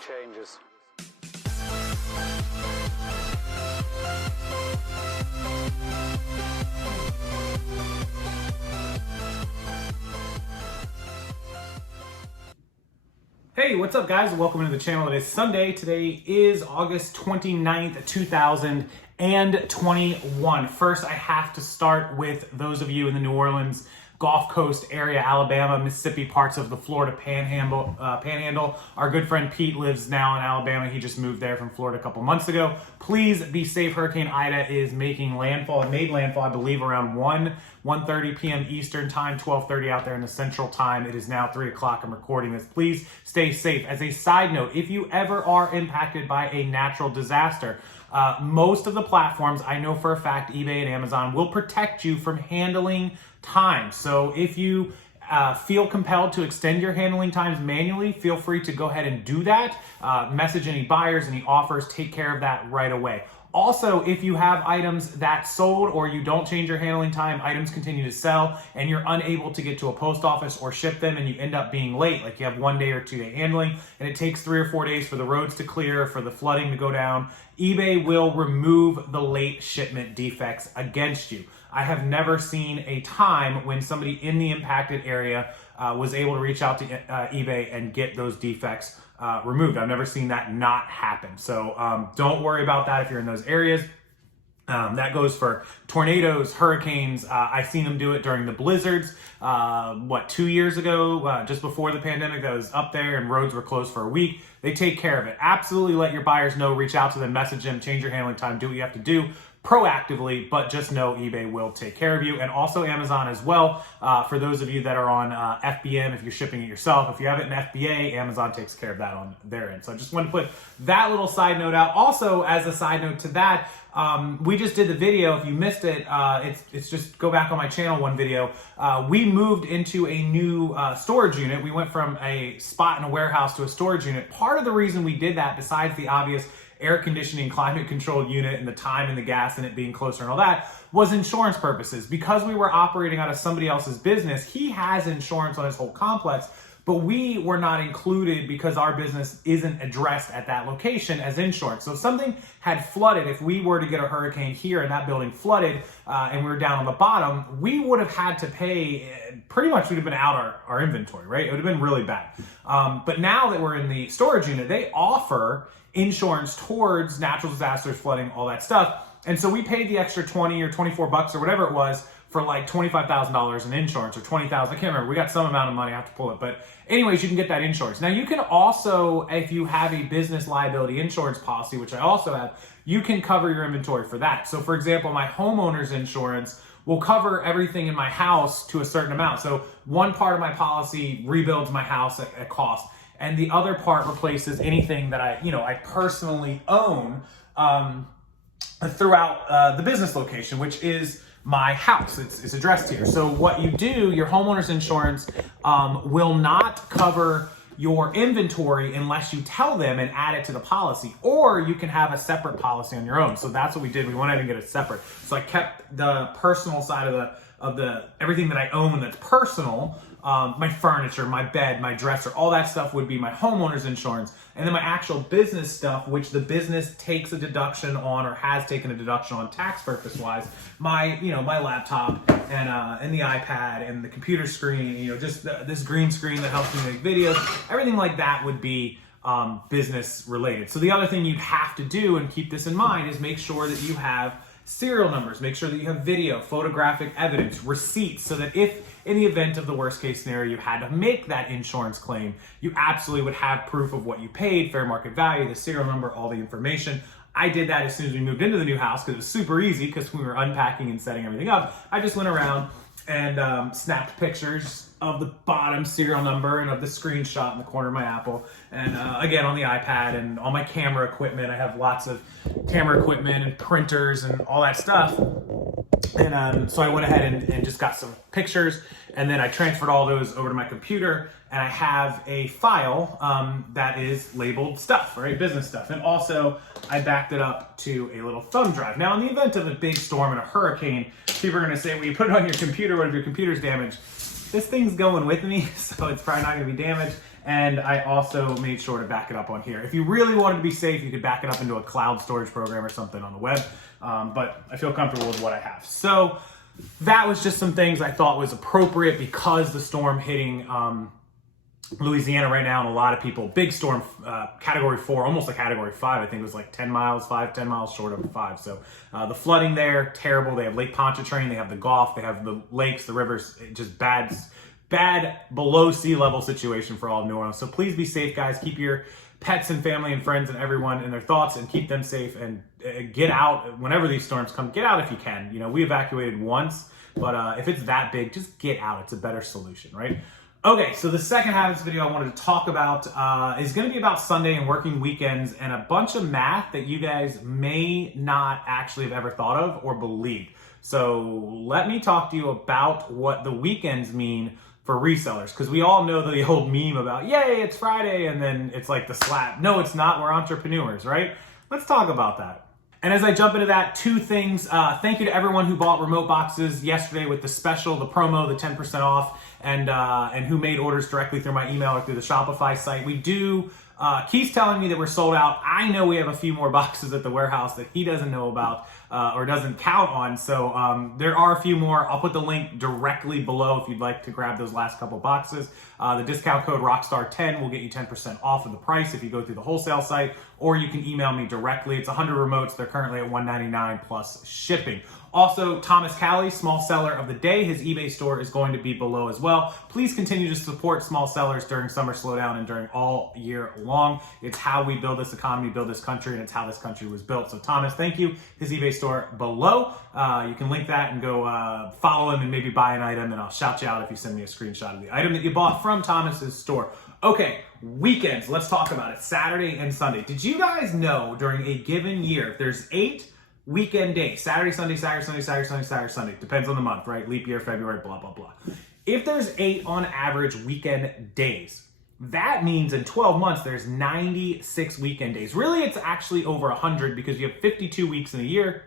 changes. Hey, what's up guys? Welcome to the channel. It is Sunday. Today is August 29th, 2021. First, I have to start with those of you in the New Orleans, Gulf Coast area, Alabama, Mississippi, parts of the Florida Panhandle. Our good friend Pete lives now in Alabama. He just moved there from Florida a couple months ago. Please be safe. Hurricane Ida is making landfall. It made landfall, I believe, around 1:30 p.m. Eastern time, 12:30 out there in the Central time. It is now 3 o'clock. I'm recording this. Please stay safe. As a side note, if you ever are impacted by a natural disaster, most of the platforms, I know for a fact, eBay and Amazon will protect you from handling time. So if you feel compelled to extend your handling times manually, feel free to go ahead and do that. Message any buyers, any offers, take care of that right away. Also, if you have items that sold or you don't change your handling time, items continue to sell and you're unable to get to a post office or ship them and you end up being late, like you have 1 day or 2 day handling and it takes 3 or 4 days for the roads to clear, for the flooding to go down, eBay will remove the late shipment defects against you. I have never seen a time when somebody in the impacted area was able to reach out to eBay and get those defects removed. I've never seen that not happen. So don't worry about that if you're in those areas. That goes for tornadoes, hurricanes. I've seen them do it during the blizzards. 2 years ago, just before the pandemic, that was up there and roads were closed for a week. They take care of it. Absolutely let your buyers know, reach out to them, message them, change your handling time, do what you have to do proactively, but just know eBay will take care of you. And also Amazon as well. For those of you that are on FBM, if you're shipping it yourself, if you have it in FBA, Amazon takes care of that on their end. So I just want to put that little side note out. Also, as a side note to that, we just did the video. If you missed it, it's just go back on my channel, one video. We moved into a new storage unit. We went from a spot in a warehouse to a storage unit. Part of the reason we did that, besides the obvious air conditioning, climate controlled unit and the time and the gas and it being closer and all that, was insurance purposes. Because we were operating out of somebody else's business, he has insurance on his whole complex, but we were not included because our business isn't addressed at that location as insurance. So if something had flooded, if we were to get a hurricane here and that building flooded and we were down on the bottom, we would have had to pay, pretty much we'd have been out our inventory, right? It would have been really bad. But now that we're in the storage unit, they offer insurance towards natural disasters, flooding, all that stuff. And so we paid the extra 20 or 24 bucks or whatever it was for like $25,000 in insurance, or 20,000. I can't remember. We got some amount of money. I have to pull it. But anyways, you can get that insurance. Now you can also, if you have a business liability insurance policy, which I also have, you can cover your inventory for that. So for example, my homeowner's insurance will cover everything in my house to a certain amount. So one part of my policy rebuilds my house at cost, and the other part replaces anything that I personally own throughout the business location, which is my house. It's addressed here. So what you do, your homeowner's insurance will not cover your inventory unless you tell them and add it to the policy, or you can have a separate policy on your own. So that's what we did. We went ahead and get it separate. So I kept the personal side of the everything that I own that's personal. My furniture, my bed, my dresser, all that stuff would be my homeowner's insurance. And then my actual business stuff, which the business takes a deduction on or has taken a deduction on tax purpose wise, my laptop and the iPad and the computer screen, just this green screen that helps me make videos, everything like that would be business related. So the other thing you have to do, and keep this in mind, is make sure that you have serial numbers, make sure that you have video, photographic evidence, receipts, so that if in the event of the worst case scenario you had to make that insurance claim, you absolutely would have proof of what you paid, fair market value, the serial number, all the information. I did that as soon as we moved into the new house because it was super easy because we were unpacking and setting everything up. I just went around and snapped pictures of the bottom serial number and of the screenshot in the corner of my Apple. And again, on the iPad and all my camera equipment. I have lots of camera equipment and printers and all that stuff. And so I went ahead and just got some pictures, and then I transferred all those over to my computer, and I have a file that is labeled stuff, right? Business stuff. And also I backed it up to a little thumb drive. Now, in the event of a big storm and a hurricane, people are gonna say, well, you put it on your computer, what if your computer's damaged? This thing's going with me, so it's probably not gonna be damaged. And I also made sure to back it up on here. If you really wanted to be safe, you could back it up into a cloud storage program or something on the web. But I feel comfortable with what I have. So that was just some things I thought was appropriate because the storm hitting Louisiana right now, and a lot of people, big storm, category 4, almost a category 5. I think it was like 10 miles short of 5. So the flooding there, terrible. They have Lake Pontchartrain, they have the Gulf, they have the lakes, the rivers, just bad below sea level situation for all of New Orleans. So please be safe, guys. Keep your pets and family and friends and everyone in their thoughts and keep them safe, and get out whenever these storms come. Get out if you can. You know, we evacuated once, but if it's that big, just get out. It's a better solution, right? Okay, so the second half of this video I wanted to talk about is going to be about Sunday and working weekends and a bunch of math that you guys may not actually have ever thought of or believed. So let me talk to you about what the weekends mean for resellers, because we all know the old meme about, yay, it's Friday, and then it's like the slap. No, it's not. We're entrepreneurs, right? Let's talk about that. And as I jump into that, 2 things. Thank you to everyone who bought remote boxes yesterday with the special, the promo, the 10% off, and who made orders directly through my email or through the Shopify site. We do, Keith's telling me that we're sold out. I know we have a few more boxes at the warehouse that he doesn't know about or doesn't count on. So there are a few more. I'll put the link directly below if you'd like to grab those last couple boxes. The discount code Rockstar10 will get you 10% off of the price if you go through the wholesale site, or you can email me directly. It's 100 remotes. They're currently at $199 plus shipping. Also, Thomas Callie, small seller of the day, his eBay store is going to be below as well. Please continue to support small sellers during summer slowdown and during all year long. It's how we build this economy, build this country, and it's how this country was built. So Thomas, thank you. His eBay store below. You can link that and go follow him and maybe buy an item, and I'll shout you out if you send me a screenshot of the item that you bought from Thomas's store. Okay, weekends, let's talk about it. Saturday and Sunday. Did you guys know during a given year, if there's 8 weekend days, Saturday, Sunday, Saturday, Sunday, Saturday, Sunday, Saturday, Sunday, depends on the month, right? Leap year, February, blah, blah, blah. If there's 8 on average weekend days, that means in 12 months, there's 96 weekend days. Really, it's actually over 100 because you have 52 weeks in a year.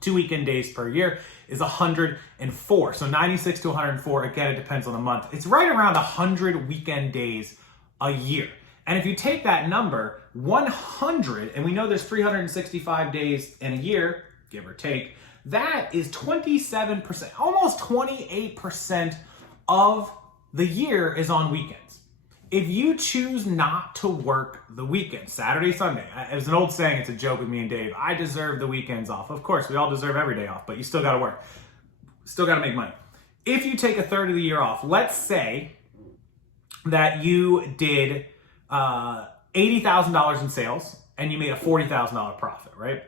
2 weekend days per year is 104. So 96 to 104, again, it depends on the month. It's right around 100 weekend days a year. And if you take that number, 100, and we know there's 365 days in a year, give or take, that is 27%, almost 28% of the year is on weekends. If you choose not to work the weekend, Saturday, Sunday, as an old saying, it's a joke with me and Dave, I deserve the weekends off. Of course, we all deserve every day off, but you still gotta work. Still gotta make money. If you take a third of the year off, let's say that you did $80,000 in sales and you made a $40,000 profit, right?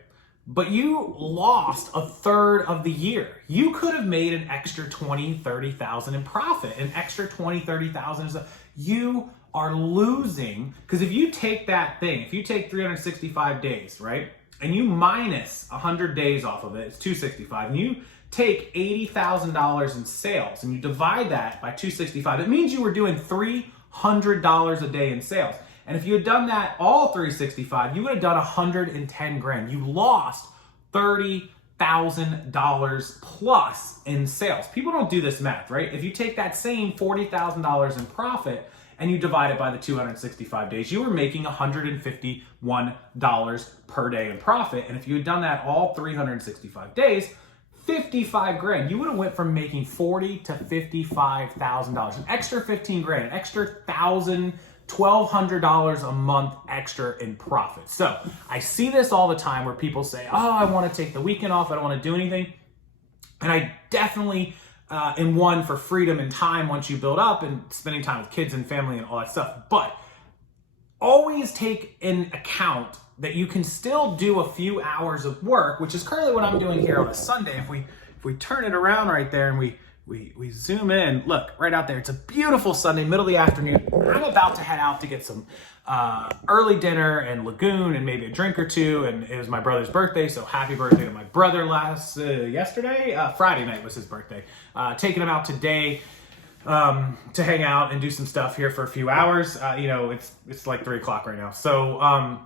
But you lost a third of the year. You could have made an extra 20, 30,000 in profit, an extra 20, 30,000. You are losing, because if you take that thing, if you take 365 days, right? And you minus 100 days off of it, it's 265, and you take $80,000 in sales and you divide that by 265, it means you were doing $300 a day in sales. And if you had done that all 365, you would have done 110 grand. You lost $30,000 plus in sales. People don't do this math, right? If you take that same $40,000 in profit and you divide it by the 265 days, you were making $151 per day in profit. And if you had done that all 365 days, 55 grand, you would have went from making $40,000 to $55,000, an extra 15 grand, an extra $1,200 a month extra in profit. So I see this all the time where people say, oh, I want to take the weekend off, I don't want to do anything. And I definitely am one for freedom and time once you build up and spending time with kids and family and all that stuff. But always take in account that you can still do a few hours of work, which is currently what I'm doing here on a Sunday. If we turn it around right there and we zoom in, look, right out there. It's a beautiful Sunday, middle of the afternoon. I'm about to head out to get some early dinner and lagoon and maybe a drink or two. And it was my brother's birthday, so happy birthday to my brother Friday night was his birthday. Taking him out today to hang out and do some stuff here for a few hours. It's like 3 o'clock right now. So,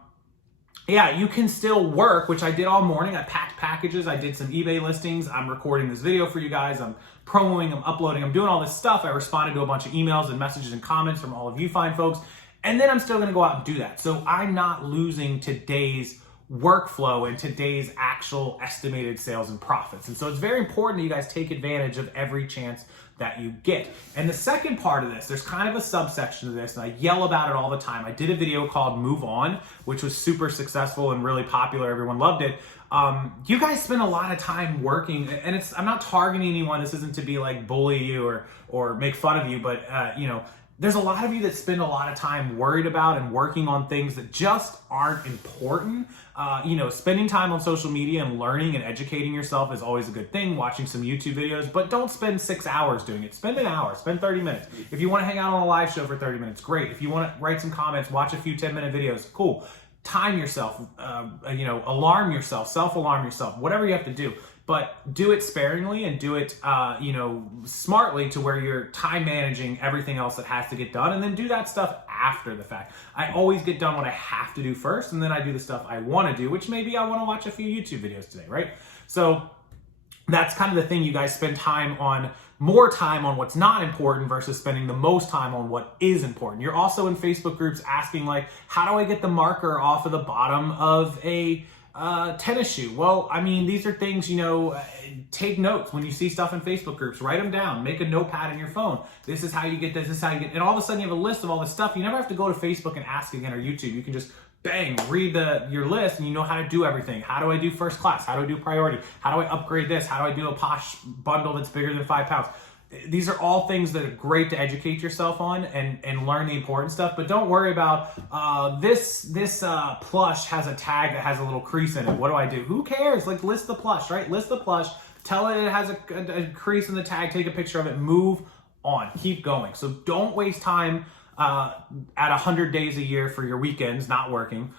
yeah, you can still work, which I did all morning. I packed packages. I did some eBay listings. I'm recording this video for you guys. I'm promoting them, uploading them, doing all this stuff. I responded to a bunch of emails and messages and comments from all of you fine folks. And then I'm still gonna go out and do that. So I'm not losing today's workflow and today's actual estimated sales and profits. And so it's very important that you guys take advantage of every chance that you get. And the second part of this, there's kind of a subsection of this, and I yell about it all the time. I did a video called Move On, which was super successful and really popular. Everyone loved it. You guys spend a lot of time working, and I'm not targeting anyone. This isn't to be like bully you or make fun of you, but you know, there's a lot of you that spend a lot of time worried about and working on things that just aren't important. You know, spending time on social media and learning and educating yourself is always a good thing, watching some YouTube videos, but don't spend 6 hours doing it. Spend an hour, spend 30 minutes. If you want to hang out on a live show for 30 minutes, great. If you want to write some comments, watch a few 10-minute videos, cool. Time yourself, you know, alarm yourself, self-alarm yourself, whatever you have to do. But do it sparingly and do it, you know, smartly to where you're time managing everything else that has to get done, and then do that stuff after the fact. I always get done what I have to do first, and then I do the stuff I want to do, which maybe I want to watch a few YouTube videos today, right? So that's kind of the thing. You guys spend more time on what's not important versus spending the most time on what is important. You're also in Facebook groups asking like, how do I get the marker off of the bottom of a tennis shoe? Well, I mean, these are things, you know, take notes when you see stuff in Facebook groups, write them down, make a notepad in your phone. This is how you get this, this is how you get, and all of a sudden you have a list of all this stuff. You never have to go to Facebook and ask again, or YouTube. You can just bang, read your list, and you know how to do everything. How do I do first class? How do I do priority? How do I upgrade this? How do I do a posh bundle that's bigger than 5 pounds? These are all things that are great to educate yourself on and learn the important stuff. But don't worry about this plush has a tag that has a little crease in it. What do I do? Who cares? Like, list the plush, right? List the plush. Tell it has a crease in the tag. Take a picture of it. Move on. Keep going. So don't waste time at 100 days a year for your weekends not working.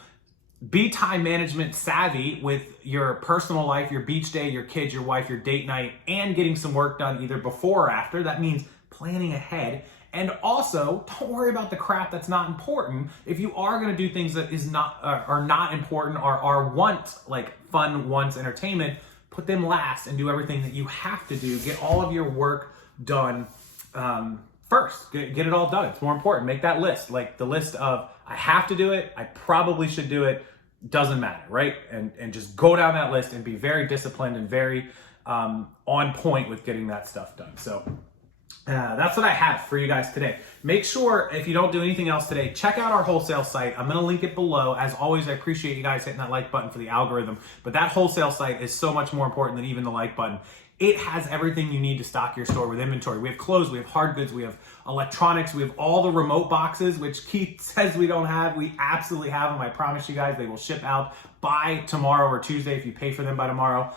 Be time management savvy with your personal life, your beach day, your kids, your wife, your date night, and getting some work done either before or after. That means planning ahead. And also, don't worry about the crap that's not important. If you are going to do things that are not important or are like fun, once entertainment, put them last and do everything that you have to do. Get all of your work done first. Get it all done. It's more important. Make that list, like the list of I have to do it, I probably should do it, doesn't matter, right? And just go down that list and be very disciplined and very on point with getting that stuff done. So that's what I have for you guys today. Make sure, if you don't do anything else today, check out our wholesale site. I'm going to link it below. As always, I appreciate you guys hitting that like button for the algorithm, but that wholesale site is so much more important than even the like button. It has everything you need to stock your store with inventory. We have clothes, we have hard goods, we have electronics, we have all the remote boxes, which Keith says we don't have. We absolutely have them. I promise you guys, they will ship out by tomorrow or Tuesday if you pay for them by tomorrow.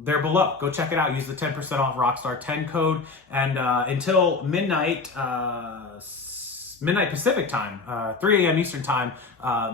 They're below. Go check it out. Use the 10% off Rockstar 10 code. And until midnight Pacific time, 3 a.m. Eastern time,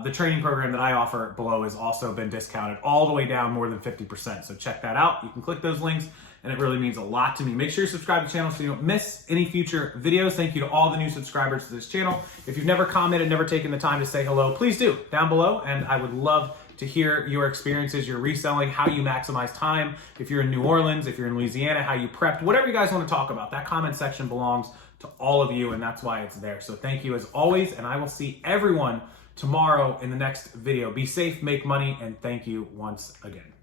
the training program that I offer below has also been discounted all the way down more than 50%. So check that out. You can click those links, and it really means a lot to me. Make sure you subscribe to the channel so you don't miss any future videos. Thank you to all the new subscribers to this channel. If you've never commented, never taken the time to say hello, please do down below, and I would love to hear your experiences, your reselling, how you maximize time. If you're in New Orleans, if you're in Louisiana, how you prepped, whatever you guys want to talk about. That comment section belongs to all of you, and that's why it's there. So thank you as always, and I will see everyone tomorrow in the next video. Be safe, make money, and thank you once again.